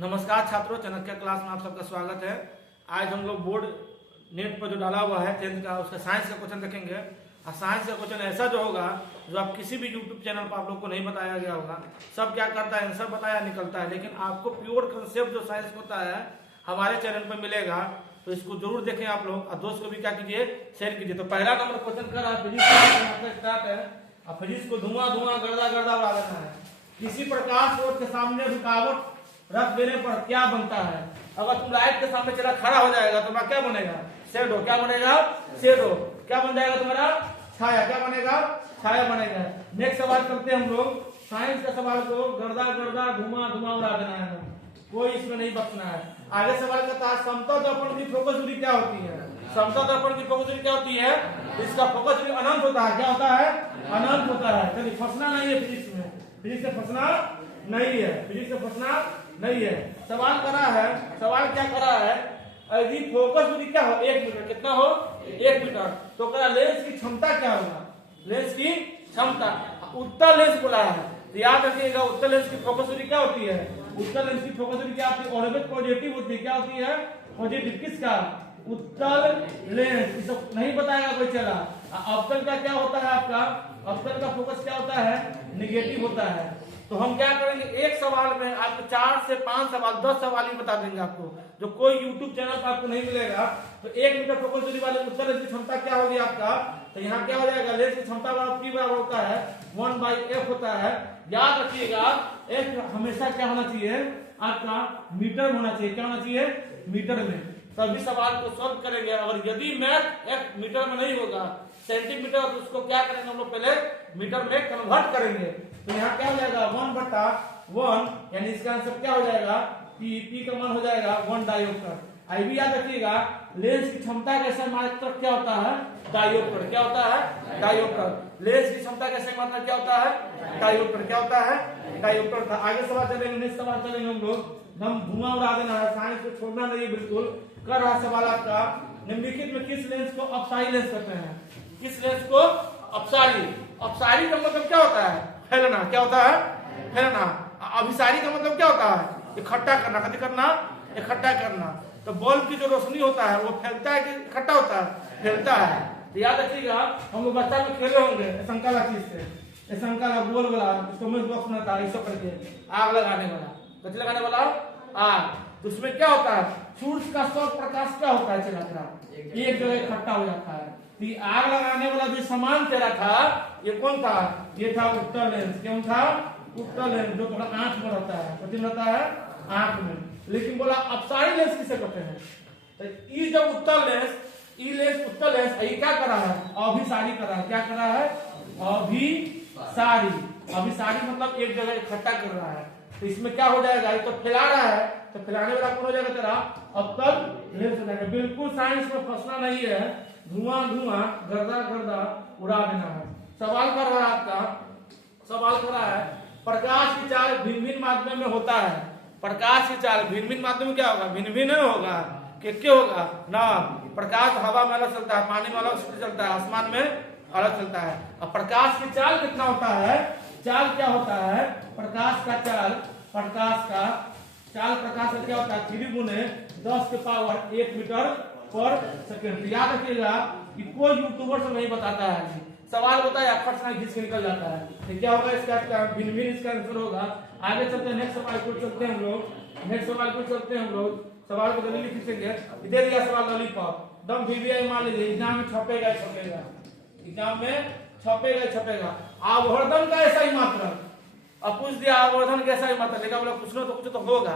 नमस्कार छात्रों, चाणक्य क्लास में आप सबका स्वागत है। आज हम लोग बोर्ड नेट पर जो डाला हुआ है 10th का, उसका साइंस का क्वेश्चन देखेंगे। और साइंस का क्वेश्चन ऐसा जो होगा जो आप किसी भी यूट्यूब चैनल पर आप लोग को नहीं बताया गया होगा। सब क्या करता है, आंसर बताया निकलता है, लेकिन आपको प्योर कंसेप्ट जो साइंस होता है हमारे चैनल पर मिलेगा। तो इसको जरूर देखें आप लोग, और दोस्त को भी क्या कीजिए, शेयर कीजिए। तो पहला नंबर क्वेश्चन कर रहा है फिजिक्स स्टार्ट है। और फिजिक्स को धुआं धुआं गर्दा गर्दा उड़ा देना है। किसी प्रकाश स्रोत के सामने रुकावट रख देने पर क्या बनता है? अगर तुम लाइट के सामने चला खड़ा हो जाएगा तो क्या बनेगा? शेडो। क्या बनेगा? शेडो। क्या बन जाएगा तुम्हारा? छाया। क्या बनेगा? छाया बनेगा। नेक्स्ट सवाल करते हैं हम लोग। साइंस का सवाल को गर्दा गर्दा धुआं धुआं उड़ा देना है, कोई इसमें नहीं बचना है। आगे सवाल करता है समतल दर्पण की फोकस दूरी क्या होती है? समतल दर्पण की फोकस दूरी क्या होती है? इसका फोकस दूरी अनंत होता है। क्या होता है? अनंत होता है। चलिए, फंसना नहीं है फिजिक्स में, फिजिक्स से फंसना नहीं है, फिजिक्स से फंसना नहीं है। सवाल करा है, सवाल क्या करा है, यदि फोकस दूरी क्या हो 1 मीटर, कितना हो 1 मीटर, तो करा लेंस की क्षमता क्या होगा? लेंस की क्षमता। उत्तल लेंस बोला है, तो याद रखिएगा उत्तल लेंस की फोकस दूरी क्या होती है? उत्तल लेंस की फोकस दूरी क्या होती है? ऑलवेज पॉजिटिव होती है। क्या होती है? पॉजिटिव। किसका? उत्तल लेंस। इसे नहीं बताएगा कोई चला। अवतल का क्या होता है आपका? अवतल का फोकस क्या होता है? निगेटिव होता है। तो हम क्या करेंगे, एक सवाल में आपको 4 से 5 सवाल 10 सवाल ही बता देंगे आपको, जो कोई YouTube चैनल पर आपको नहीं मिलेगा। तो 1 मीटर फोकस दूरी वाले उत्तल लेंस की क्षमता क्या होगी आपका? तो यहाँ क्या हो जाएगा, लेंस की क्षमता बराबर होता है 1/f होता है। याद रखिएगा f हमेशा क्या होना चाहिए आपका? मीटर होना चाहिए। क्या होना चाहिए? मीटर में। सभी सवाल को सॉल्व करेंगे। और यदि मैथ f मीटर में नहीं होगा, सेंटीमीटर, तो उसको क्या करेंगे हम लोग, पहले मीटर में कन्वर्ट करेंगे। तो यहाँ क्या हो जाएगा 1/1, यानी इसका आंसर क्या हो जाएगा? p का मान हो जाएगा 1 डायोप्टर। आई भी याद रखिएगा, लेंस की क्षमता का ऐसा मात्रक क्या होता है? डायोप्टर। क्या होता है? डायोप्टर। लेंस की क्षमता का ऐसा मात्रक क्या होता है? डायोप्टर। क्या होता है? डायोप्टर था। आगे सवाल चलेंगे, नेक्स्ट सवाल चलेंगे हम लोग। हम धुआं उड़ा देना है, साइंस को छोड़ना नहीं है बिल्कुल। कर रहा सवाल आपका, निम्नलिखित में किस लेंस को अपसारी लेंस कहते हैं? किस लेंस को अपसारी? अपसारी का मतलब क्या होता है? फैलना। क्या होता है? फैलना। अभिसारी का मतलब क्या होता है? इकट्ठा करना। कभी करना? इकट्ठा करना। तो बल्ब की जो रोशनी होता है वो फैलता है कि इकट्ठा होता है? फैलता है। तो याद रखिएगा, हम लोग बच्चा में खेले होंगे शंका वाला चीज से, शंका वाला गोल वाला, इसको में बॉक्स में था, इसको करके आग लगाने वाला, बच लगाने वाला आग। तो उसमें क्या होता है? सूर्य का सौर प्रकाश क्या होता है? चला एक जगह इकट्ठा हो जाता है। आग लगाने वाला जो सामान तेरा था, ये कौन था? ये था उत्तल लेंस। कौन था? उत्तल लेंस, जो थोड़ा आंख में रहता है। कति में रहता है? आंख में। लेकिन बोला अपसारी लेंस किसे कहते हैं? तो ये जब उत्तल लेंस, ई लेंस उत्तल लेंस, ये क्या करा है? अभिसारी करा है। क्या करा है? अभिसारी। अभिसारी मतलब एक जगह इकट्ठा कर रहा है। तो इसमें क्या हो जाएगा? ये तो फैला रहा है, तो फैलाने वाला कौन हो जाएगा तेरा? अवतल लेंस हो जाएगा। बिल्कुल साइंस में फंसना नहीं है, धुआं धुआं गर्दा गर्दा उड़ा देना है। सवाल कर रहा है आपका, सवाल कर रहा है प्रकाश की चाल भिन्न भिन्न माध्यम में होता है। प्रकाश की चाल भिन्न भिन्न माध्यम में क्या होगा? भिन्न भिन्न होगा। क्या होगा ना? प्रकाश हवा में अलग चलता है, पानी में अलग चलता है, आसमान में अलग चलता है। अब प्रकाश की चाल कितना होता है? चाल क्या होता है? प्रकाश का चाल, प्रकाश का चाल, प्रकाश का क्या होता है? 3 गुने 10 के पावर 1 मीटर पर सेकंड। याद रखिएगा कि कोई यूट्यूबर से नहीं बताता है, सवाल बताया फट से घिस के निकल जाता है। तो क्या होगा इसका? भिन्न भिन्न इसका आंसर होगा। आगे चलते हैं, नेक्स्ट सवाल को चलते हैं हम लोग। नेक्स्ट सवाल को चलते हैं हम लोग। सवाल को जल्दी लिखेंगे। दे दिया सवाल लॉलीपॉप। दम VVI मान लीजिए, एग्जाम में छपेगा छपेगा, एग्जाम में छपेगा छपेगा। आवर्धन का ऐसा ही मात्रक। अब पूछ दिया आवर्धन कैसा ही मात्रक, लेकिन बोला कुछ ना कुछ तो होगा,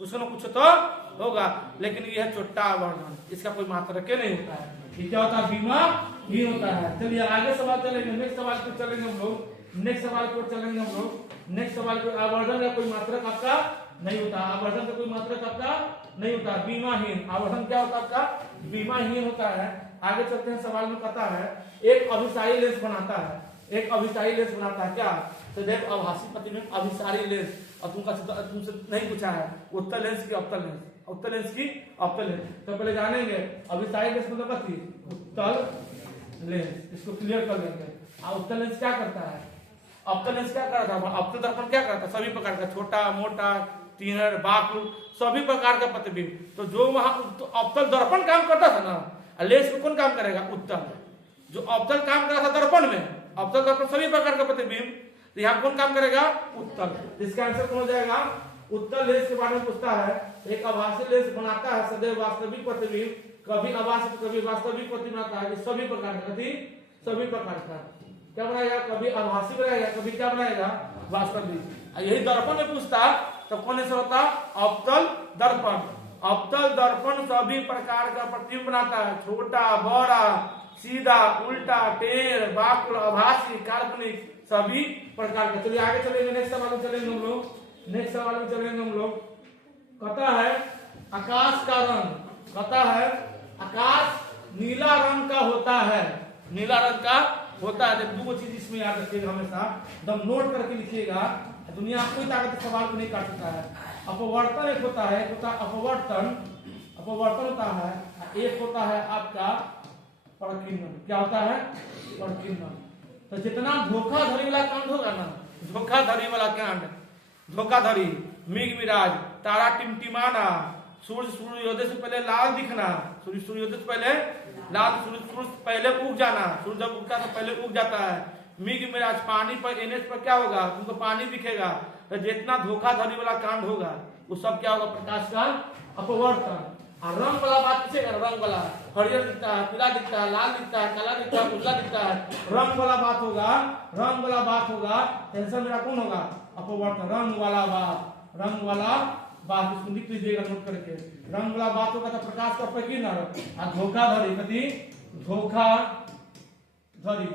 कुछ न कुछ तो होगा। लेकिन यह छोटा आवर्धन, इसका कोई मात्रक के नहीं होता है। ये क्या होता है? बीमा ही होता है। चलिए आगे सवाल चलेंगे, नेक्स्ट सवाल पर चलेंगे हम लोग। नेक्स्ट सवाल पर चलेंगे हम लोग। नेक्स्ट सवाल पर आवर्धन का कोई मात्रक आपका नहीं होता। आवर्धन का कोई मात्रक आपका नहीं होता। बीमाहीन। आवर्धन क्या होता है आपका? बीमाहीन होता है। आगे चलते हैं, सवाल में कहता है एक अभिसारी लेंस बनाता है। एक अभिसारी लेंस बनाता है क्या? तो देख आभासी प्रतिबिंब अभिसारी लेंस। और तुमसे नहीं पूछा है उत्तल लेंस की अवतल लेंस, उत्तल लेंस की अवतल लेंस। तो पहले जानेंगे अभिसारी लेंस मतलब क्या थी? उत्तल लेंस। इसको क्लियर कर लेंगे। उत्तल लेंस क्या करता है? अवतल लेंस क्या करता है? अवतल दर्पण क्या करता है? सभी प्रकार का, छोटा मोटा तीहर, बाकुल, सभी प्रकार का प्रतिबिंब। तो जो वहां तो अवतल दर्पण काम करता था ना, लेंस में कौन काम करेगा? उत्तल। जो अवतल काम कर रहा था दर्पण में, अवतल दर्पण सभी प्रकार का प्रतिबिंब, तो यहाँ कौन काम करेगा? उत्तल। इसका आंसर कौन हो जाएगा? उत्तल लेंस के बारे में पूछता है। एक आभासी लेंस बनाता है सदैव वास्तविक प्रतिबिंब, कभी आभासी कभी वास्तविक प्रतिबिंब बनाता है। सभी प्रकार का, सभी प्रकार का क्या बनाएगा? कभी आभासी बनाएगा, कभी क्या बनाएगा? वास्तविक। यही दर्पण में पूछता तो कौन ऐसा होता? अवतल दर्पण। अवतल दर्पण सभी प्रकार का प्रतिबिंब बनाता है, छोटा, बड़ा, सीधा, उल्टा, टेढ़, बाकुल, आभासी, काल्पनिक, सभी प्रकार का। चलिए आगे चलेंगे, नेक्स्ट सवाल में चलेंगे हम लोग। नेक्स्ट सवाल में चलेंगे हम लोग। कहता है आकाश का रंग, कहता है आकाश नीला रंग का होता है, नीला रंग का होता है। दो चीज इसमें याद रखिएगा, हमेशा एकदम नोट करके लिखिएगा। दुनिया कोई ताकत सवाल को नहीं काट सकता है। अपवर्तन एक होता है, एक होता है अपवर्तन, अपवर्तन होता है, एक होता है आपका परिकीर्णन। क्या होता है? परिकीर्णन। तो जितना धोखाधड़ी वाला कांड होगा ना, धोखाधड़ी वाला कांड, धोखाधड़ी, मिग मिराज, तारा टिमटिमाना, सूर्य सूर्योदय से पहले लाल दिखना, सूर्य सूर्योदय से पहले लाल, सूर्य पहले उग जाना, सूर्य जब उगता है तो पहले उग जाता है, मिग मिराज, पानी पर एनएच पर क्या होगा? तुमको पानी दिखेगा। तो जितना धोखाधड़ी वाला कांड होगा वो सब क्या होगा? प्रकाश का अपवर्तन। और रंग वाला बात पूछेगा, रंग वाला हरियर दिखता है, पीला दिखता है, लाल दिखता है, काला दिखता है, उजला दिखता है, रंग वाला बात होगा, रंग वाला बात होगा। टेंशन मेरा कौन होगा? अपवर्तन, रंग वाला बात, रंग वाला बात, इसको लिख लीजिएगा नोट करके। रंग वाला बात होगा तो प्रकाश का प्रकीर्णन। और धोखाधड़ी, कथी? धोखाधड़ी,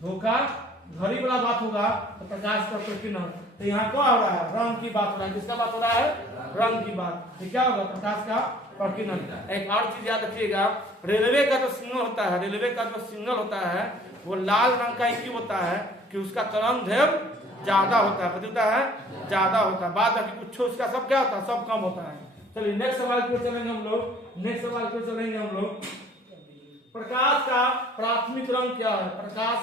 धोखाधड़ी वाला बात होगा तो प्रकाश का प्रकीर्णन। तो यहाँ क्या हो रहा है? रंग की बात हो रहा है। किसका बात हो रहा है? रंग की बात। तो क्या होगा? प्रकाश का प्रकीर्णन। एक और चीज याद रखिएगा, रेलवे का जो सिग्नल होता है, रेलवे का जो सिग्नल होता है वो लाल रंग का इसलिए होता है कि उसका तरंग दैर्घ्य ज्यादा होता है। होता है? ज्यादा होता है। बाद बाकी कुछ उसका सब क्या होता है? सब कम होता है। चलिए नेक्स्ट सवाल पे चलेंगे हम लोग। नेक्स्ट सवाल पे चलेंगे हम लोग। प्रकाश का प्राथमिक रंग क्या है? प्रकाश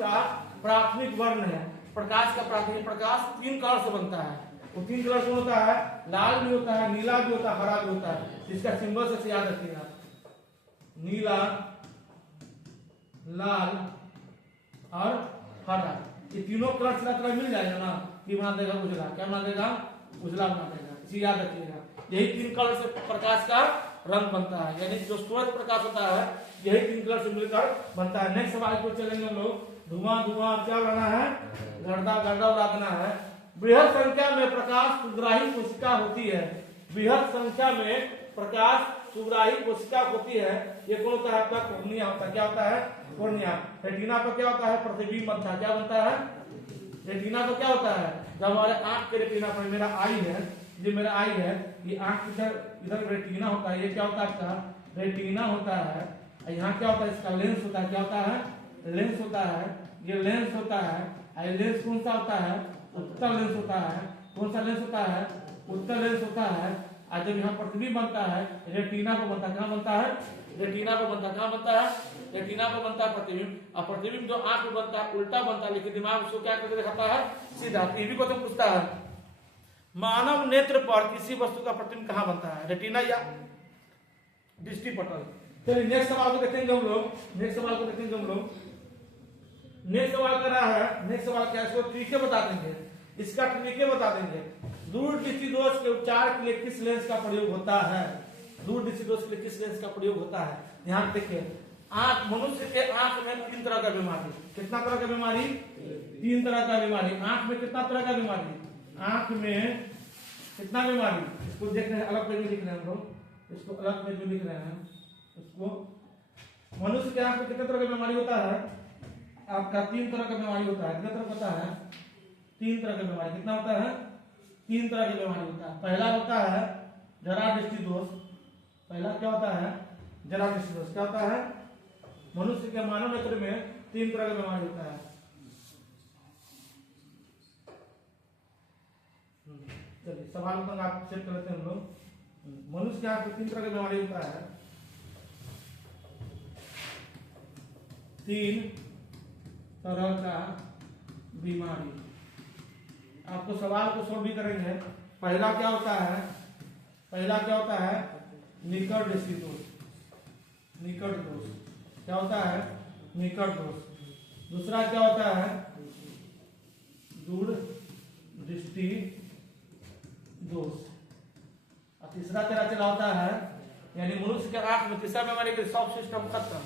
का प्राथमिक वर्ण है। प्रकाश का प्राथमिक, प्रकाश 3 कलर से बनता है। वो 3 कलर से होता है, लाल भी होता है, नीला भी होता है, हरा भी होता है। इसका सिंबल से याद रखिएगा, नीला, लाल और हरा। ये तीनों कलर से कलर मिल जाएगा ना, ये बना देगा उजला। क्या बना देगा? उजला बना देगा। इसे याद रखिएगा। यही 3 कलर से प्रकाश का रंग बनता है, यानी जो सूरज प्रकाश होता है यही 3 कलर से मिलकर बनता है। नेक्स्ट सवाल को चलेंगे हम लोग। धुआं धुआं क्या बनाना है? गर्दा गर्दा उड़ाना है। बृहद संख्या में प्रकाश सुग्राही कोशिका होती है। बृहद संख्या में प्रकाश सुग्राही कोशिका होती है। ये कौन होता है? आपका कोर्निया होता है। क्या होता है? कोर्निया। रेटिना पर क्या होता है? प्रतिबिंब बनता है। क्या बनता है? रेटिना पर क्या होता है? जब हमारे आंख के रेटिना पर, मेरा आई है, ये मेरा आई है, ये आंख इधर रेटिना होता है। ये क्या होता है? आपका रेटिना होता है। यहाँ क्या होता है? इसका लेंस होता है। क्या होता है? लेंस होता है। ये लेंस होता है। लेंस कौन सा होता है? उत्तल लेंस होता है। कौन सा लेंस होता है? उत्तल लेंस होता है। और जब यहाँ प्रतिबिंब बनता है रेटिना पर बनता है। कहाँ बनता है? रेटिना पर बनता है। कहाँ बनता है? रेटिना पर बनता है प्रतिबिंब। और प्रतिबिंब जो आंख में बनता है उल्टा बनता है, लेकिन दिमाग उसको क्या करके दिखाता है? सीधा। ये भी क्वेश्चन पूछता है, मानव नेत्र पर किसी वस्तु का प्रतिबिंब कहाँ बनता है? रेटिना या दृष्टिपटल। चलिए नेक्स्ट सवाल को देखेंगे हम लोग। नेक्स्ट सवाल को देखेंगे हम लोग। नेक्स्ट सवाल कर रहा है, नेक्स्ट सवाल क्या है? इसको तरीके बता देंगे, इसका तरीके बता देंगे। दूर दृष्टि दोष के उपचार के लिए किस लेंस का प्रयोग होता है? दूर दृष्टि दोष के लिए किस लेंस का प्रयोग होता है? ध्यान देखिए, आंख, मनुष्य के आंख में 3 तरह का बीमारी। कितना तरह का बीमारी? 3 तरह का बीमारी। आंख में कितना तरह का बीमारी? आंख में कितना बीमारी? इसको देख रहे हैं, अलग पेज में लिख रहे हैं हम लोग। इसको अलग पेज में लिख रहे हैं। इसको मनुष्य के आंख में कितने तरह का बीमारी होता है? आपका 3 तरह का बीमारी होता है। कितना तरह होता है? 3 तरह का बीमारी। कितना होता है? 3 तरह की बीमारी होता है। पहला होता है जरा दृष्टि दोष। पहला क्या होता है? जरा दृष्टि दोष। क्या होता है? मनुष्य के मानव नेत्र में 3 तरह का बीमारी होता है। चलिए सवाल तक आप चेक करते हैं हम लोग। मनुष्य के आंख में 3 तरह का बीमारी होता है। 3 तरह का बीमारी। आपको सवाल को सोल्व भी करेंगे, पहला क्या होता है, पहला क्या होता है, निकट दृष्टि दोष, निकट दोष क्या होता है, निकट दोष। दूसरा क्या होता है, दूर दृष्टि दोष। और तीसरा तेरा चला होता है, यानी मनुष्य के आंख में तीसरा बीमारी के सब सिस्टम खत्म।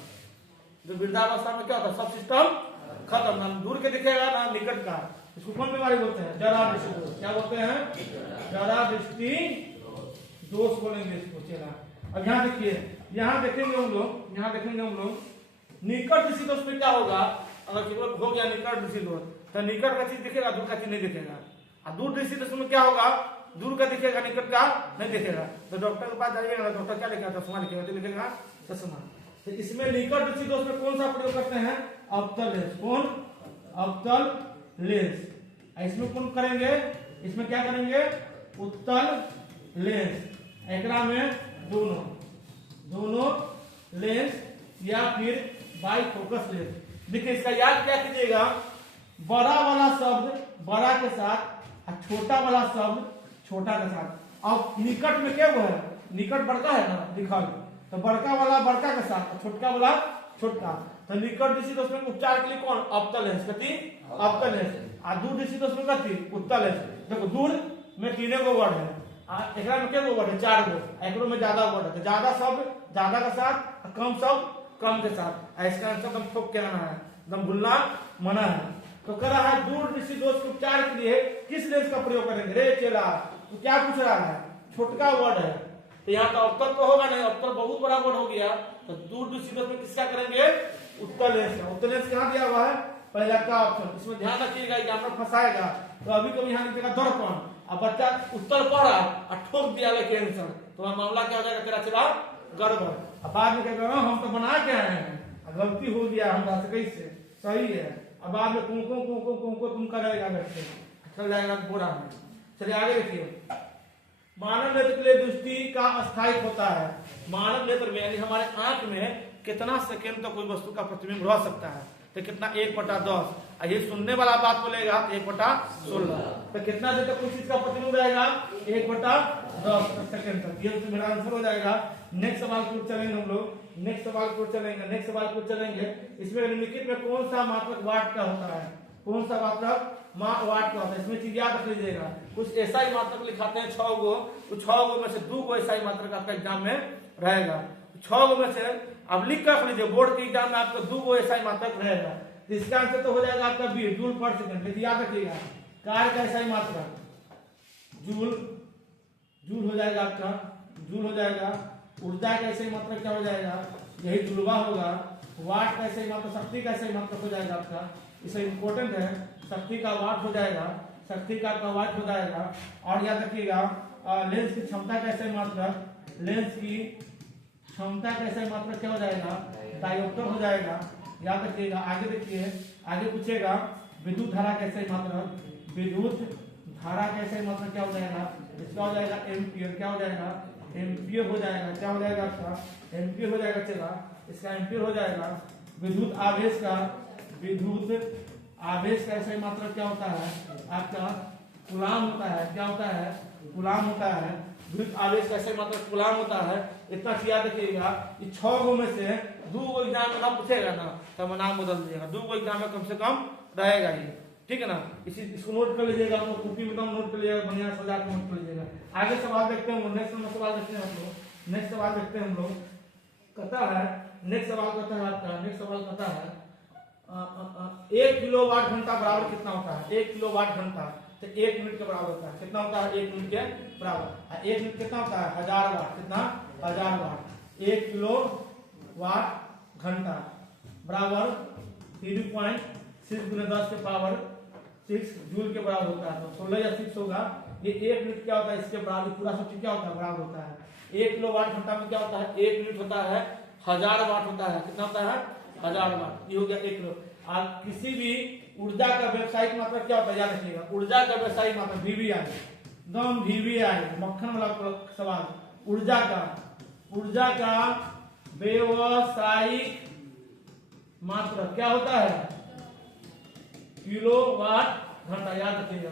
जो वृद्धावस्था में क्या होता है, सब सिस्टम खत्म, ना दूर के दिखेगा ना निकट का। इसको कौन बीमारी बोलते हैं, जरा दृष्टि दोष। क्या बोलते हैं, जरा दृष्टि दोष बोलेंगे इसको। चला अब यहाँ देखिए, यहाँ देखेंगे हम लोग, यहाँ देखेंगे हम लोग निकट दृष्टि दोष में क्या होगा। अगर केवल हो गया निकट दृष्टि दोष तो निकट का चीज दिखेगा, दूर का चीज नहीं दिखेगा। और दूर दृष्टि दोष में क्या होगा, दूर का दिखेगा, निकट का नहीं दिखेगा। तो डॉक्टर के पास जाइएगा, डॉक्टर क्या लिखा, चश्मा लिखेगा, तो लिखेगा चश्मा। तो इसमें निकट दृष्टि दोष में कौन सा प्रयोग करते हैं, अवतल लेंस। कौन, अवतल लेंस। इसमें कौन करेंगे, इसमें क्या करेंगे, उत्तल लेंस। एकरा में दोनों दोनों लेंस या फिर बाई फोकस लेंस। देखिए इसका याद क्या कीजिएगा, बड़ा वाला शब्द बड़ा के साथ और छोटा वाला शब्द छोटा के साथ। अब निकट में क्या हुआ है, निकट बड़का है ना लिखा, तो बड़का वाला बड़का के साथ और छोटका वाला छोटका। तो निकट दृष्टि दोष में उपचार के लिए कौन, अवतल लेंस, कति अवतल लेंस। और दूर दृष्टि दोष में कति उत्तल लेंस। देखो दूर में 3 गो वर्ड है, एकरा में क्या गो वर्ड है, 4 गो। एकरो में ज्यादा वर्ड है, तो ज्यादा शब्द ज्यादा के साथ, कम शब्द कम के साथ। इसका आंसर एकदम ठोक के आना है, एकदम भूलना मना है। तो कह रहा है दूर दृष्टि दोष के उपचार के लिए किस लेंस का प्रयोग करेंगे रे चेला। तो क्या पूछ रहा है, छोटका वर्ड है, तो यहाँ का अवतल तो होगा नहीं, अवतल बहुत बड़ा वर्ड हो गया। तो दूर दृष्टि दोष में किसका करेंगे, उत्तल लेंस का। उत्तल लेंस कहाँ दिया हुआ है, पहला का ऑप्शन। इसमें ध्यान रखिएगा, एग्जामिनर फंसाएगा। तो अभी कभी यहाँ लिखेगा दर्पण, अब बच्चा उत्तर पढ़ा और ठोक दिया लेके आंसर, तो मामला क्या हो जाएगा, तेरा चला गड़बड़। अब बाद में क्या कर रहा हूँ, हम तो बना के आए हैं, गलती हो गया हमारा से, कैसे सही है। अब बाद में कुंको तुम करेगा, बैठे चल जाएगा बोरा में। चलिए आगे देखिए, मानव नेत्र के लिए दृष्टि का स्थायित्व होता है। मानव नेत्र में यानी हमारे आंख में कितना सेकेंड तक कोई वस्तु का प्रतिबिंब रह सकता है, तो कितना 1/10। ये सुनने वाला बात बोलेगा 1/16। तो कितना देर तक कोई चीज का प्रतिबिंब रहेगा, 1/10 सेकेंड तक। ये मेरा आंसर हो जाएगा। नेक्स्ट सवाल की ओर चलेंगे हम लोग, नेक्स्ट सवाल की ओर चलेंगे, नेक्स्ट सवाल की ओर चलेंगे। इसमें निम्नलिखित में कौन सा मात्रक वाट का होता है, कौन सा मात्रक वाट का होता है। इसमें चीज याद रख लीजिएगा, कुछ ऐसा ही मात्रक लिखाते हैं 6 गो, तो 6 गो में से 2 गो ऐसा ही मात्रक आपका एग्जाम में रहेगा। 6 गो में से अब लिख कर रख लीजिए, बोर्ड के एग्जाम में आपका 2 गो ऐसा ही मात्रक रहेगा। तो इसका आंसर तो हो जाएगा आपका बी, जूल पर सेकंड। लेकिन याद रखिएगा, कार्य का ऐसा ही मात्रक जूल हो जाएगा आपका, जूल हो जाएगा। ऊर्जा का ऐसे ही मात्रक क्या हो जाएगा, यही जूलवा होगा। वाट का ऐसे ही मात्रक, शक्ति का ऐसे ही मात्रक हो जाएगा आपका, इसे इंपॉर्टेंट है। शक्ति का वाट हो जाएगा, शक्ति का आपका वाट हो जाएगा। और याद रखिएगा, लेंस की क्षमता का ऐसे मात्रक, लेंस की क्षमता का ऐसे मात्रक क्या हो जाएगा, डायोप्टर हो जाएगा। याद रखिएगा। आगे देखिए, आगे पूछेगा विद्युत धारा कैसे मात्रक, विद्युत धारा कैसे मात्रक क्या हो जाएगा, इसका हो जाएगा एम्पियर। क्या हो जाएगा, एम्पियर हो जाएगा। क्या हो जाएगा आपका, एम्पियर हो जाएगा। चला इसका एम्पियर हो जाएगा। विद्युत आवेश का, विद्युत आवेश का ऐसा मात्रक क्या होता है आपका, कूलाम होता है। क्या होता है, कूलाम होता है। विद्युत आवेश का ऐसा मात्रक कूलाम होता है। इतना याद रखिएगा। ये 6 गो में से 2 गो एग्जाम में नाम पूछेगा ना, तो नाम बदल दीजिएगा। 2 गो एग्जाम में कम से कम रहेगा ये, ठीक है ना। इसको नोट कर लीजिएगा, आप लोग कॉपी में नोट कर लीजिएगा, बढ़िया सजा के नोट कर लीजिएगा। आगे सवाल देखते हैं, नेक्स्ट सवाल देखते हैं हम लोग, नेक्स्ट सवाल देखते हैं हम लोग। कहता है, नेक्स्ट सवाल कहता है आपका, नेक्स्ट सवाल कहता है 1 किलोवाट घंटा बराबर कितना होता है। 1 किलोवाट घंटा तो 1 मिनट के बराबर होता है। कितना होता है, 1 मिनट के बराबर। 1 मिनट कितना होता है, 1000 वाट। कितना, 1000 वाट। 1 किलोवाट घंटा बराबर 3.6 × 10 के पावर 6 जूल के बराबर होता है। तो 16 या 6 होगा। ये 1 मिनट क्या होता है, इसके बराबर पूरा सब चीज क्या होता है, बराबर होता है। 1 किलोवाट घंटा में क्या होता है, 1 मिनट होता है 1000 वाट होता है। कितना होता है, 1000 वाट। ये हो गया 1 किलो। और किसी भी ऊर्जा का व्यवसायिक मात्रा क्या होता है, याद रखिएगा। ऊर्जा का व्यवसायिक मात्रा VVI, एकदम VVI, मक्खन वाला सवाल। ऊर्जा का व्यवसायिक मात्रा क्या होता है, किलोवाट घंटा। याद रखिएगा,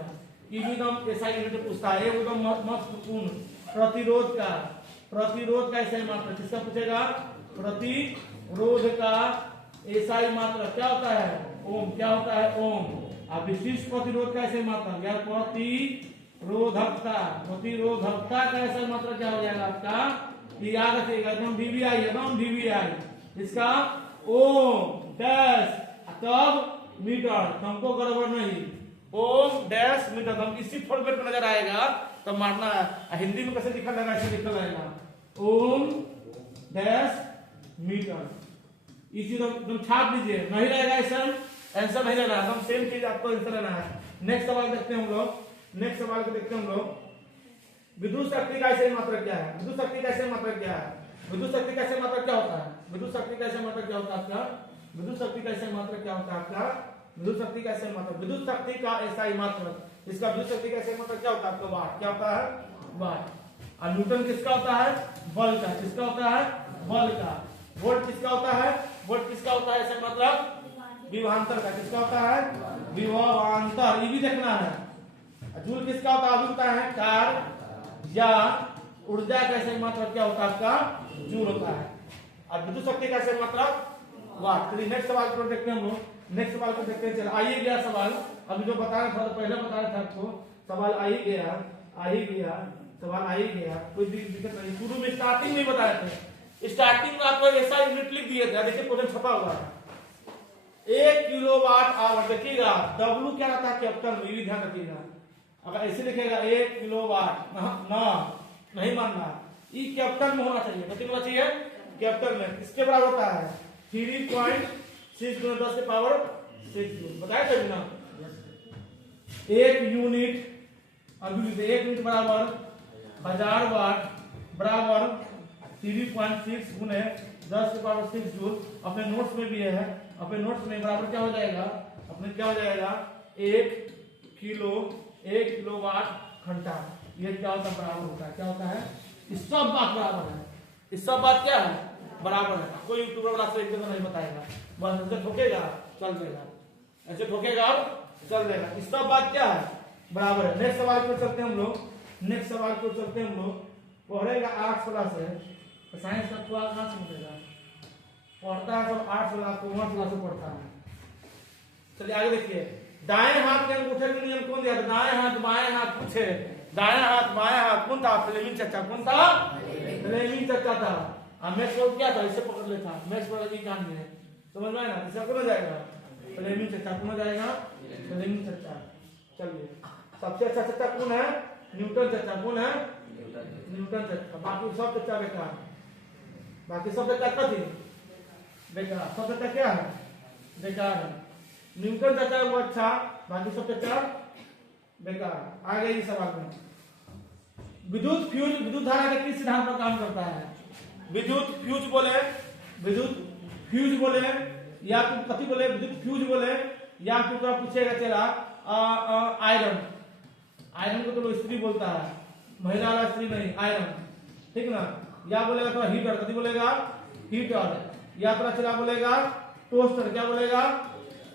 एकदम ऐसा यूनिट पूछता है, एकदम महत्वपूर्ण प्रतिरोध का एसआई मात्रा। किसका पूछेगा? प्रतिरोध का एसआई मात्रा क्या होता है? ओम। क्या होता है? ओम। अब विशिष्ट प्रतिरोध का एसआई मात्रा क्या? प्रतिरोधकता का एसआई मात्रा क्या हो जाएगा आपका? याद रखिएगा, एकदम वीवीआई इसका ओम डैश तब मीटर, तुमको गड़बड़ नहीं, ओम डैश मीटर, हम इसी फॉर्मेट में नजर आएगा तब मारना है। हिंदी में कैसे लिखा जाएगा? ऐसे लिखा जाएगा ओम डैश मीटर। इसी तुम छाप लीजिए, नहीं रहेगा आंसर नहीं रहना, हम सेम चीज आपको आंसर रहना है। नेक्स्ट सवाल देखते हैं हम लोग, नेक्स्ट सवाल को देखते हैं हम लोग। विद्युत शक्ति का एसआई मात्रक क्या है? विद्युत शक्ति का एसआई मात्रक क्या है? विद्युत शक्ति का एसआई मात्रक क्या होता है? विद्युत शक्ति का एसआई मात्रक क्या होता है आपका? विद्युत शक्ति का एसआई मात्रक क्या होता है आपका? विद्युत शक्ति का एसआई मात्रक, विद्युत शक्ति का एसआई मात्रक, इसका विद्युत शक्ति का एसआई मात्रक क्या होता है आपका? वाट। क्या होता है? वाट। और न्यूटन किसका होता है? बल का। किसका होता है? बल का। वोल्ट किसका होता है? वोल्ट किसका होता है एसआई मात्रक? विभवांतर का। किसका होता है? विभवांतर। ये भी देखना है। जूल किसका होता है? होता है कार या ऊर्जा का एसआई मात्रक क्या होता है आपका? जूल होता है। और विद्युत शक्ति का एसआई मात्रक वाट। चलिए नेक्स्ट सवाल को देखते हैं हम लोग, नेक्स्ट सवाल को देखते हैं। चलो आइए गया सवाल, अभी जो बता रहा था पहले बता रहा था आपको, सवाल आ ही गया सवाल आ ही गया, कोई दिक्कत नहीं। शुरू में स्टार्टिंग में बताए थे, स्टार्टिंग में आपको ऐसा यूनिट लिख दिए थे, देखिए क्वेश्चन छपा हुआ है 1 किलोवाट आवर। देखिएगा W क्या रहता है कैपिटल में, ये ध्यान रखिएगा। अगर ऐसे लिखेगा 1 किलोवाट ना नहीं मानना, ये कैपिटल में होना चाहिए। कितने होना चाहिए? कैपिटल में। किसके बराबर होता है? 3.6 × 10 के पावर 6 जूल। बताया था ना? एक यूनिट बराबर 1000 वाट बराबर 3.6 × 10 के पावर 6 जूल। अपने नोट्स में भी है, अपने नोट्स में बराबर क्या हो जाएगा? अपने क्या हो जाएगा? 1 किलोवाट घंटा। ये क्या होता है? बराबर होता है। क्या होता है? इस सब बात बराबर है, इस सब बात क्या है? बराबर है। कोई यूट्यूबर वाला से एकदम नहीं बताएगा, बस ऐसे ठोकेगा चल देगा, ऐसे ठोकेगा और चल देगा। इस सब बात क्या है? बराबर है। नेक्स्ट सवाल को चलते हैं हम लोग, नेक्स्ट सवाल को चलते हैं हम लोग। पढ़ेगा 8 क्लास से, साइंस का क्लास कहाँ से मिलेगा? पढ़ता है सब 8 क्लास को, 1 क्लास से पढ़ता है। चलिए आगे देखिए, दाएं हाथ के अंगूठे का नियम कौन दिया था? दाएं हाथ बाएं हाथ पूछे, दाएं हाथ बाएं हाथ कौन था? फ्लेमिंग चचा। कौन था? फ्लेमिंग चचा था। मैक्स वेल क्या था? इसे पकड़ लेता, मैक्स वेल की कहानी है, समझ में आया ना? इसे कौन हो जाएगा? फ्लेमिंग चचा। कौन हो जाएगा? फ्लेमिंग चचा। चलिए सबसे अच्छा चचा कौन है? न्यूटन चचा। कौन है? न्यूटन चचा। बाकी सब चचा बेकार, बाकी सब चचा क्या थी? बेकार। सब चचा क्या है? बेकार है। न्यूटन चचा वो अच्छा, बाकी सब चचा बेकार। आ गए इस सवाल में। विद्युत धारा के किस सिद्धांत पर काम करता है? विद्युत फ्यूज बोले या तुम कथी बोले? विद्युत फ्यूज बोले या तुम पूछेगा चला आयरन को तो लोग स्त्री बोलता है, महिला वाला स्त्री नहीं, आयरन, ठीक ना? या बोलेगा तो हीटर, कथी बोलेगा? हीटर। या तो चला बोलेगा टोस्टर। क्या बोलेगा?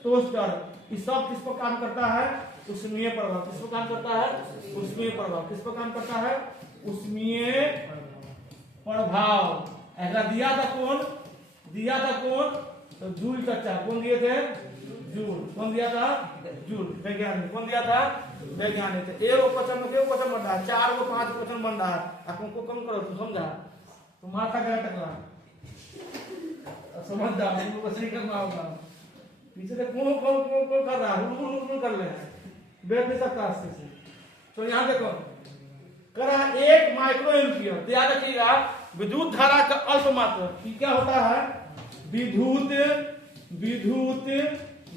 टोस्टर। इस सब किस पर काम करता है? ऊष्मीय प्रभाव। किस पर काम करता है? ऊष्मीय प्रभाव। किस पर काम करता है? ऊष्मीय प्रभाव। ऐसा दिया था कौन? तो जूल चचा। कौन दिए थे? जूल। कौन दिया था? जूल वैज्ञानिक। कौन दिया था? वैज्ञानिक। एगो क्वेश्चन बन रहा है, 4 गो 5 क्वेश्चन बन रहा है, आप उनको कम करो तो समझा, तो माथा गया टकरा, समझ जा, उनको सही करना होगा। पीछे से कौन कर रहा है, हुल कर ले, बैठ नहीं सकता आस्ते से। तो यहाँ देखो करा 1 माइक्रो एम्पियर। याद रखिएगा विद्युत धारा का अल्पमात्रक क्या होता है? विद्युत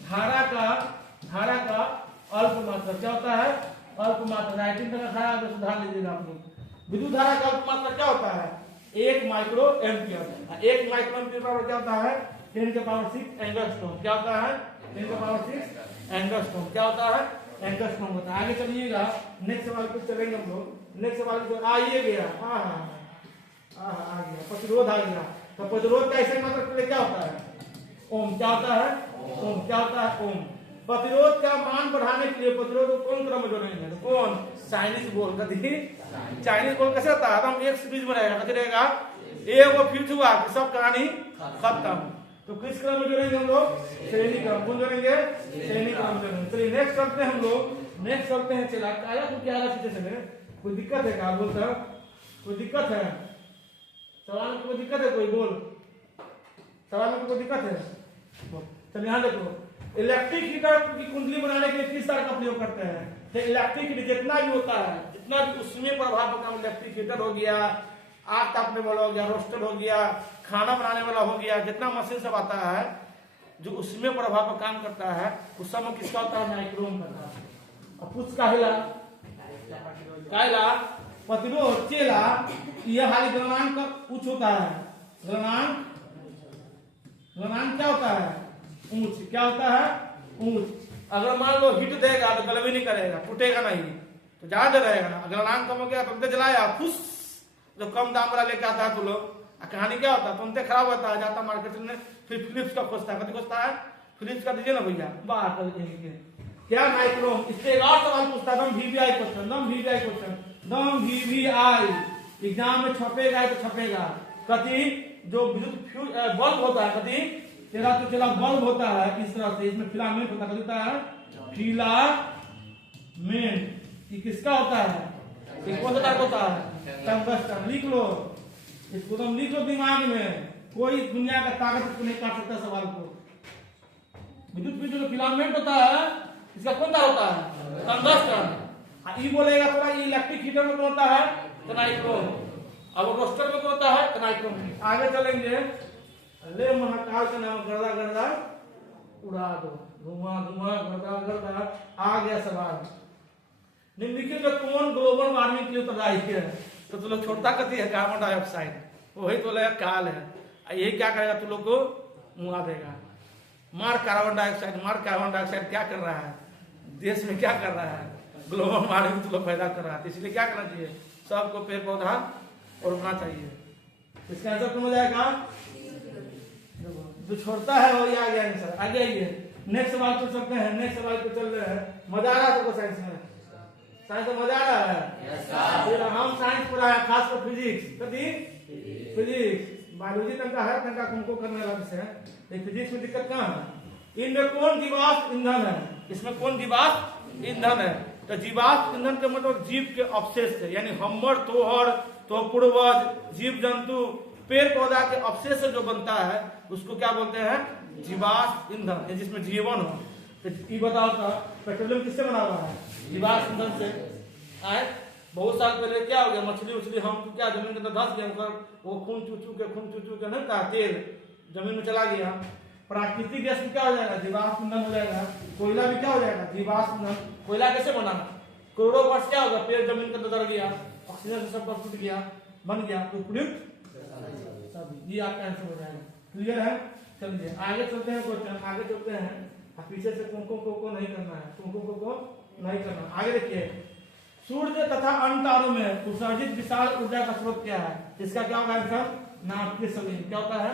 धारा का अल्पमात्रक क्या होता है? अल्पमात्रक। राइटिंग का खराब है, सुधार लीजिएगा आप लोग। विद्युत धारा का अल्पमात्रक क्या होता है? 1 माइक्रो एम्पियर। 1 माइक्रो एम्पियर बराबर क्या होता है? 10 के पावर 6 एंगस्ट्रॉम। क्या होता है? 10 के पावर 6 एंगस्ट्रॉम। क्या होता है? एंगस्ट्रॉम होता है। आगे चलिएगा, नेक्स्ट सवाल पे चलेंगे हम लोग। नेक्स्ट सवाल पे आइए गया, आ गया प्रतिरोध आ गया। तो प्रतिरोध का ऐसे मात्रक क्या होता है? ओम। क्या होता है? ओम। क्या होता है? ओम। प्रतिरोध का मान बढ़ाने के लिए प्रतिरोध को कौन क्रम में जोड़ेंगे? तो कौन? चाइनीज बोल कभी चाइनीज बोल कैसे होता है? हम एक सीरीज में रहेगा, कैसे रहेगा? एक वो फ्यूज हुआ कि सब कहानी खत्म। तो किस क्रम में जोड़ेंगे हम लोग? श्रेणी क्रम। कौन जोड़ेंगे? श्रेणी क्रम जोड़ेंगे। चलिए नेक्स्ट करते हैं हम लोग। नेक्स्ट करते हैं चला आया तो क्या रहा सीधे कोई दिक्कत है क्या? बोलता कोई दिक्कत है? सवाल में कोई दिक्कत है? कोई बोल, सवाल में कोई दिक्कत है? चलिए यहाँ देखो, इलेक्ट्रिक हीटर की कुंडली बनाने के लिए किस तार का प्रयोग करते हैं? तो इलेक्ट्रिक हीटर जितना भी होता है, जितना भी उसमें प्रभाव होता है, इलेक्ट्रिक हीटर हो गया, आग तापने वाला हो गया, रोस्टर हो गया, खाना बनाने वाला हो गया, जितना मशीन सब आता है जो उसमें प्रभाव पर काम करता है उस समय किसका होता है? नाइक्रोम का। और कुछ काहेला प्रतिरोध चेला यह हाली गलनांक का उच्च होता है। गलनांक क्या होता है? ऊंच। क्या होता है? ऊंच। अगर मान लो हिट देगा तो गलबी नहीं करेगा, टूटेगा नहीं, तो ज्यादा रहेगा ना। गलनांक कम हो गया तो जलाया फुस, जो कम दाम वाला लेके आता है तो लोग कहानी क्या होता है? तुमसे खराब होता है, जाता मार्केट में फिर फिलिप्स का खोजता है। कभी खोजता है? फिलिप्स का दीजिए ना भैया, बाहर कर देंगे क्या? नाइक्रोम। इससे एक और सवाल पूछता है, दम वीवीआई क्वेश्चन, दम वीवीआई क्वेश्चन, दम वीवीआई एग्जाम में छपेगा तो छपेगा। कभी जो विद्युत फ्यूज बल्ब होता है, कभी तेरा तो चला बल्ब होता है इस तरह से, इसमें फिलामेंट होता है, फिलामेंट। ये किसका होता है? ये कौन सा टाइप होता है? टंगस्टन। लिख लो इसको, तुम लिख लो दिमाग में, कोई दुनिया का ताकत इसको नहीं काट सकता सवाल को। विद्युत में जो फिलामेंट होता है इसका कौन सा होता है? टंगस्टन। ये बोलेगा थोड़ा ये इलेक्ट्रिक हीटर में कौन होता है? तो नाइक्रोम। अब रोस्टर में कौन होता है? तो नाइक्रोम। आगे चलेंगे, ले महाकाल का नाम गर्दा गर्दा उड़ा दो, धुआं धुआं गर्दा गर्दा। आ गया सवाल, निम्नलिखित में कौन ग्लोबल वार्मिंग के लिए उत्तरदायी है? तो तुम लोग छोड़ता कथी है? Carbon dioxide. वही तो लगा काल है। यही क्या करेगा? तुम लोग को मुआ देगा। मार कार्बन डाइऑक्साइड, मार कार्बन डाइऑक्साइड। क्या कर रहा है देश में? क्या कर रहा है? ग्लोबल वार्मिंग तुम लोग पैदा कर रहा है। इसलिए क्या करना चाहिए? सबको पेड़ पौधा उड़ना चाहिए। इसका आंसर कौन हो जाएगा? जो छोड़ता है वही आ गया आंसर। आगे आइए, नेक्स्ट सवाल पूछ सकते हैं। नेक्स्ट सवाल पे चल रहे हैं। मजा आ रहा है सबको साइंस में? साइंस में मजा आ रहा है? फिर हम साइंस पढ़ा है, खास कर फिजिक्स। कभी फिजिक्स बायोलॉजी तंका है, तंका तुमको करने वाला विषय है। फिजिक्स में दिक्कत कहाँ है? इनमें कौन जीवाश्म ईंधन है? इसमें कौन जीवाश्म ईंधन है? तो जीवाश्म ईंधन के मतलब जीव के अवशेष है, यानी हमर तोहर तो पूर्वज, जीव जंतु, पेड़ पौधा के अवशेष से जो बनता है उसको क्या बोलते हैं? जीवाश्म ईंधन, जिसमें जीवन हो। तो ये बताओ था पेट्रोलियम किससे बना हुआ है? जीवाश्म ईंधन से। आए बहुत साल पहले क्या हो गया, मछली उछली हम क्या जमीन के अंदर धंस गया, वो खून चूचू के नहीं था, तेल जमीन में चला गया। प्राकृतिक गैस में क्या हो जाएगा? जीवाश्म ईंधन हो जाएगा। कोयला भी क्या हो जाएगा? जीवाश्म ईंधन। कोयला कैसे बना? करोड़ों वर्ष क्या होगा? पेड़ जमीन के अंदर गया, ऑक्सीजन से सब टूट गया, बन गया तो प्रयुक्त सभी। ये आपका आंसर हो जाएगा। क्लियर है? चलिए आगे चलते हैं क्वेश्चन, आगे चलते हैं। पीछे से कुमकुम को नहीं करना है, कुमकुम को नहीं करना। आगे देखिए, सूर्य तथा अन्य तारों में उत्सर्जित विशाल ऊर्जा का स्रोत क्या है? इसका क्या होगा आंसर? नाभिकीय संवेदी। क्या होता है?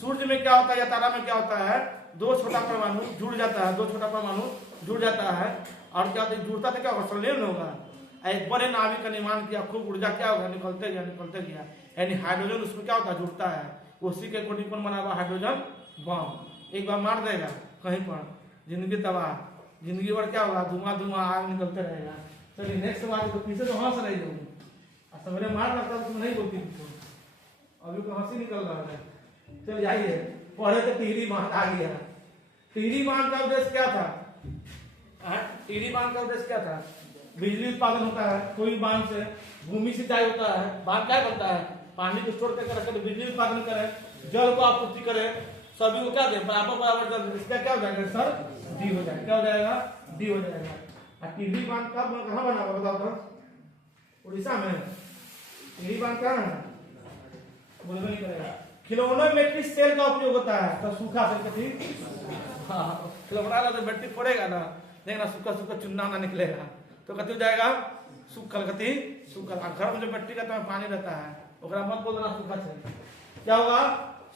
सूर्य में क्या होता है या तारा में क्या होता है? दो छोटा परमाणु जुड़ जाता है, दो छोटा परमाणु जुड़ जाता है और क्या होता है? जुड़ता तो क्या होगा? संलयन होगा। एक बड़े नाभिक का निर्माण किया, खूब ऊर्जा क्या होगा? निकलते गया, यानी हाइड्रोजन उसमें क्या होता है? जुड़ता है। उसी के अकॉर्डिंग कौन बना हुआ? Hydrogen bomb. एक बार मार देगा कहीं पर, जिंदगी तबाह, जिंदगी भर क्या होगा? धुआं धुआं आग निकलते रहेगा। चलिए नेक्स्ट सवाल। तो पीछे तो हंस रही हो, सवेरे मार लगता तुम नहीं बोलती, अभी तो हंसी निकल रहा है। चलिए आइए, पढ़े तो टिहरी बांध आ गया। टिहरी बांध का उद्देश्य क्या था? टिहरी बांध का उद्देश्य क्या था? बिजली उत्पादन होता है कोई बांध से, भूमि सिंचाई होता है। बांध क्या बनता है? पानी को स्टोर करके बिजली उत्पादन करे, जल को आपूर्ति करे, सभी को क्या दे? बराबर जल। इसका क्या हो जाएगा सर? डी हो जाएगा। क्या हो जाएगा? डी हो जाएगा। टिहरी बांध कहाँ बना हुआ बताओ तो? उड़ीसा में। टिहरी बांध कहाँ है? बोलबे नहीं करेगा। खिलौनों में किस तेल का उपयोग होता है? तो सूखा तेल। कथी? हाँ, खिलौना तो बैटरी फोड़ेगा ना, देखना सूखा चुनना ना निकलेगा, तो कथी हो जाएगा? सूखल। कथी? सूखल। घर में जो बैटरी का तो पानी रहता है, ओकरा मत बोलना सूखा से। क्या होगा?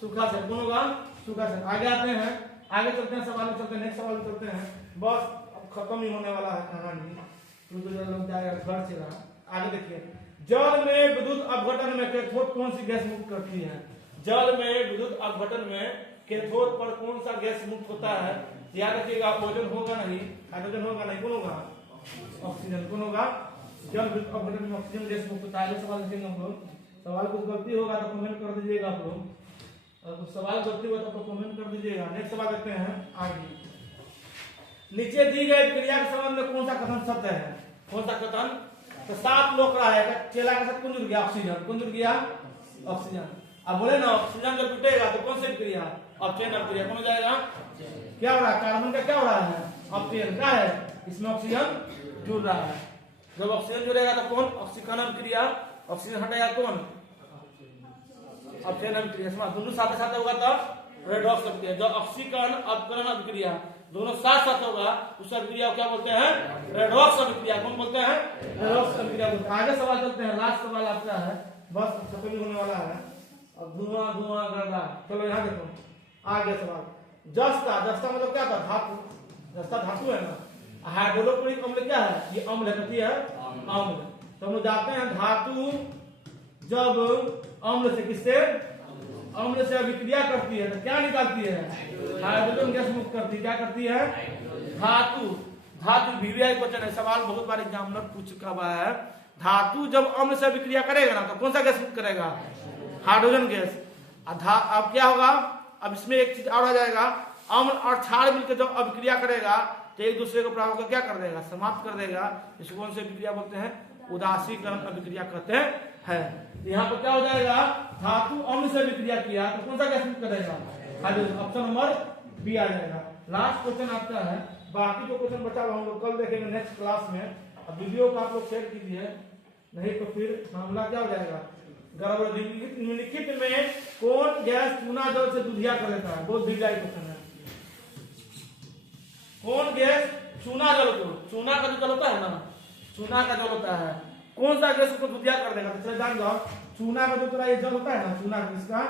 सूखा से। कौन होगा? सूखा से। आगे आते हैं, आगे चलते हैं, सवाल में चलते हैं, नेक्स्ट सवाल में चलते हैं। बस अब खत्म ही होने वाला है कहानी, क्योंकि लोग जाएगा घर से रहा। आगे देखिए, जल में विद्युत अपघटन में कैथोड कौन सी गैस मुक्त करती है? जल में विद्युत अपघटन में कैथोड पर कौन सा गैस मुक्त होता है? याद रखिएगा, ओजोन होगा नहीं, हाइड्रोजन होगा नहीं, कौन होगा? ऑक्सीजन। कौन होगा? जल विद्युत अपघटन में ऑक्सीजन गैस मुक्त होता है। सवाल देखेंगे हम लोग। सवाल कुछ गलती होगा तो कमेंट कर दीजिएगा आप लोग, और कुछ सवाल गलती हुआ तो कमेंट कर दीजिएगा। नेक्स्ट सवाल देखते हैं आगे। नीचे दी गई क्रिया के संबंध में कौन सा कथन सत्य है? कौन सा कथन? तो 7 लोग रहा है, केला के साथ कौन जुड़ गया? ऑक्सीजन। कौन जुड़ गया? ऑक्सीजन। अब बोले ना, ऑक्सीजन जब टूटेगा तो कौन सी क्रिया? ऑप्टेन क्रिया। कौन हो जाएगा? क्या हो रहा है? कार्बन का क्या हो रहा है? ऑप्टेन का है, इसमें ऑक्सीजन जुड़ रहा है। जब ऑक्सीजन जुड़ेगा तो कौन? ऑक्सीकरण क्रिया। ऑक्सीजन हटेगा कौन? ऑप्टेन क्रिया। दोनों साथ साथ होगा तो रेडॉक्स क्रिया। जो ऑक्सीकरण अपकरण अभिक्रिया दोनों साथ साथ होगा उस अभिक्रिया को क्या बोलते हैं? रेडॉक्स अभिक्रिया। कौन बोलते हैं? रेडॉक्स अभिक्रिया बोलते हैं। आगे सवाल चलते हैं, लास्ट सवाल आपका है, बस खत्म होने वाला है। अब धुआं धुआं गर्दा। चलो यहाँ देखो, आगे सवाल। जस्ता, जस्ता मतलब क्या था? धातु। जस्ता धातु है ना। हाइड्रोक्लोरिक अम्ल क्या है? ये अम्ल है, कथी है? अम्ल। तो हम लोग जाते हैं, धातु जब अम्ल से, किससे? अम्ल से अभिक्रिया करती है तो क्या निकालती है? हाइड्रोजन गैस मुक्त करती है। क्या करती है? धातु। धातु वीवीआई क्वेश्चन है, सवाल बहुत बार एग्जामिनर पूछ चुका हुआ है। धातु जब अम्ल से अभिक्रिया करेगा ना तो कौन सा गैस मुक्त करेगा? Hydrogen gas. अब क्या होगा? अब इसमें एक चीज और आ जाएगा, अम्ल और क्षार मिलकर जब अभिक्रिया करेगा तो एक दूसरे को प्रभाव को क्या कर देगा? समाप्त कर देगा। इसको कौन सी अभिक्रिया बोलते हैं? उदासीकरण अभिक्रिया कहते हैं। यहाँ पर क्या हो जाएगा? धातु अम्ल से अभिक्रिया किया तो कौन सा गैस मुक्त करेगा? हाइड्रोजन। ऑप्शन नंबर बी आ जाएगा। लास्ट क्वेश्चन आपका है, बाकी जो क्वेश्चन बचा हुआ हम लोग कल देखेंगे नेक्स्ट क्लास में। अब वीडियो को आप लोग शेयर कीजिए, नहीं तो फिर मामला क्या हो जाएगा? गड़बड़। निम्नलिखित में कौन गैस चूना जल से दुधिया कर देता है? बहुत वीवीआई क्वेश्चन है। कौन गैस चूना जल को, चूना का जो जल होता है ना, चूना का जल होता है, कौन सा गैस उसको दुधिया कर देगा? तो चलिए जान जाओ, चूना का जो थोड़ा ये जल होता है ना, चूना किसका?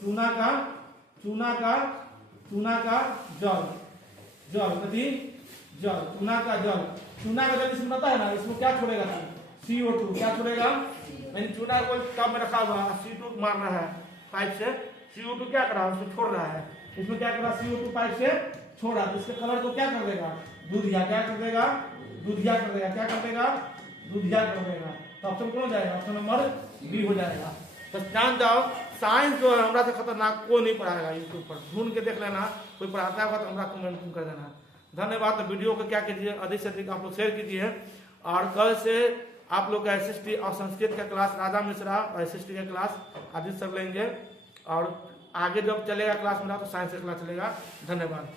चूना का जल, जल कथी? जल। चूना का जल। चूना का जल इसमें होता है ना, इसमें क्या छोड़ेगा? CO2। क्या छोड़ेगा? मैंने चूना को कप में रखा हुआ, CO2 मार रहा है पाइप से, CO2 क्या कर रहा है? उसको छोड़ रहा है। इसमें क्या कर रहा है? CO2 पाइप से छोड़ा तो इसके कलर को क्या कर देगा? दूधिया। क्या कर देगा? दूधिया कर देगा। क्या कर देगा? दूधिया कर देगा। तो ऑप्शन कौन हो जाएगा? ऑप्शन नंबर बी हो जाएगा। तो जान जाओ, साइंस जो है हमरा से खतरनाक कोई नहीं पढ़ाएगा। यूट्यूब पर ढूंढ के देख लेना, कोई पढ़ाता होगा तो हमरा कमेंट कर देना। धन्यवाद। तो वीडियो को क्या कीजिए, अधिक से अधिक आप लोग शेयर कीजिए। और कल से आप लोग का SST और संस्कृत का क्लास, राजा मिश्रा और SST का क्लास आदि सब लेंगे। और आगे जब चलेगा क्लास मेरा तो साइंस का क्लास चलेगा। धन्यवाद।